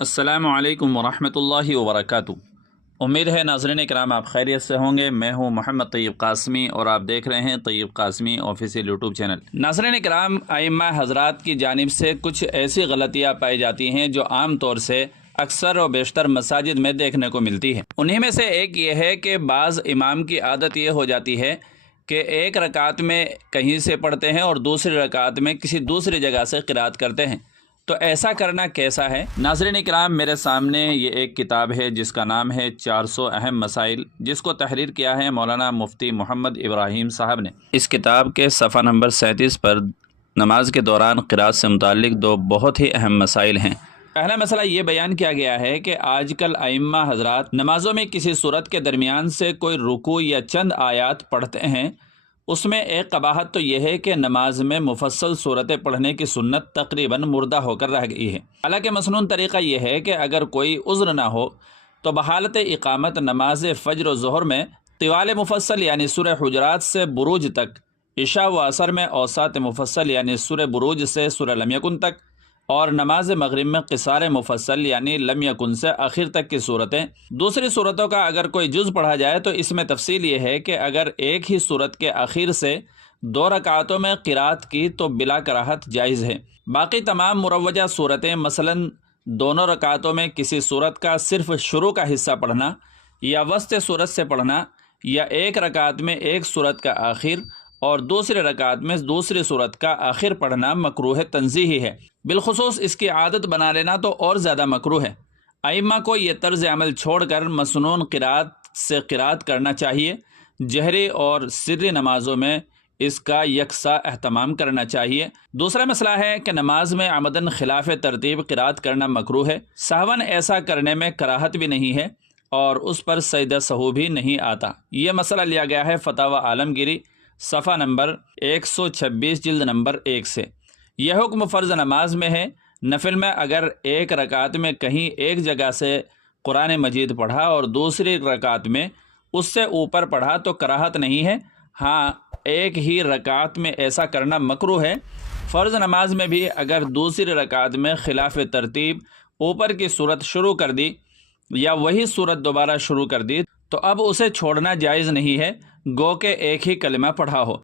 السلام علیکم ورحمۃ اللہ وبرکاتہ۔ امید ہے ناظرین کرام آپ خیریت سے ہوں گے۔ میں ہوں محمد طیب قاسمی اور آپ دیکھ رہے ہیں طیب قاسمی آفیشیل یوٹیوب چینل۔ ناظرین کرام، ائمہ حضرات کی جانب سے کچھ ایسی غلطیاں پائی جاتی ہیں جو عام طور سے اکثر و بیشتر مساجد میں دیکھنے کو ملتی ہے۔ انہی میں سے ایک یہ ہے کہ بعض امام کی عادت یہ ہو جاتی ہے کہ ایک رکعت میں کہیں سے پڑھتے ہیں اور دوسری رکعت میں کسی دوسری جگہ سے قرات کرتے ہیں۔ تو ایسا کرنا کیسا ہے؟ ناظرین کرام، میرے سامنے یہ ایک کتاب ہے جس کا نام ہے 400 اہم مسائل، جس کو تحریر کیا ہے مولانا مفتی محمد ابراہیم صاحب نے۔ اس کتاب کے صفحہ نمبر 37 پر نماز کے دوران قرات سے متعلق دو بہت ہی اہم مسائل ہیں۔ پہلا مسئلہ یہ بیان کیا گیا ہے کہ آج کل ائمہ حضرات نمازوں میں کسی سورت کے درمیان سے کوئی رکوع یا چند آیات پڑھتے ہیں۔ اس میں ایک قباحت تو یہ ہے کہ نماز میں مفصل سورتیں پڑھنے کی سنت تقریباً مردہ ہو کر رہ گئی ہے۔ حالانکہ مسنون طریقہ یہ ہے کہ اگر کوئی عذر نہ ہو تو بحالت اقامت نماز فجر و ظہر میں طوال مفصل یعنی سورہ حجرات سے بروج تک، عشاء و عصر میں اوساط مفصل یعنی سورہ بروج سے سورہ لم یکن تک، اور نماز مغرب میں قصار مفصل یعنی لم یکن سے آخر تک کی صورتیں۔ دوسری صورتوں کا اگر کوئی جز پڑھا جائے تو اس میں تفصیل یہ ہے کہ اگر ایک ہی صورت کے آخر سے 2 رکعتوں میں قرات کی تو بلا کراہت جائز ہے۔ باقی تمام مروجہ صورتیں، مثلاً دونوں رکعتوں میں کسی صورت کا صرف شروع کا حصہ پڑھنا، یا وسط صورت سے پڑھنا، یا ایک رکعت میں ایک صورت کا آخر اور دوسری رکعت میں دوسری صورت کا آخر پڑھنا مکروہ تنزیہی ہے۔ بالخصوص اس کی عادت بنا لینا تو اور زیادہ مکروہ ہے۔ ائمہ کو یہ طرز عمل چھوڑ کر مسنون قرات سے قرات کرنا چاہیے۔ جہری اور سری نمازوں میں اس کا یکساں اہتمام کرنا چاہیے۔ دوسرا مسئلہ ہے کہ نماز میں عمدن خلاف ترتیب قرات کرنا مکروہ ہے۔ سہون ایسا کرنے میں کراہت بھی نہیں ہے اور اس پر سجدہ سہو بھی نہیں آتا۔ یہ مسئلہ لیا گیا ہے فتاوی عالمگیری صفحہ نمبر 126 جلد نمبر 1 سے۔ یہ حکم فرض نماز میں ہے۔ نفل میں اگر ایک رکعت میں کہیں ایک جگہ سے قرآن مجید پڑھا اور دوسری رکعت میں اس سے اوپر پڑھا تو کراہت نہیں ہے۔ ہاں، ایک ہی رکعت میں ایسا کرنا مکروہ ہے۔ فرض نماز میں بھی اگر دوسری رکعت میں خلاف ترتیب اوپر کی صورت شروع کر دی یا وہی صورت دوبارہ شروع کر دی تو اب اسے چھوڑنا جائز نہیں ہے، گو کہ ایک ہی کلمہ پڑھا ہو۔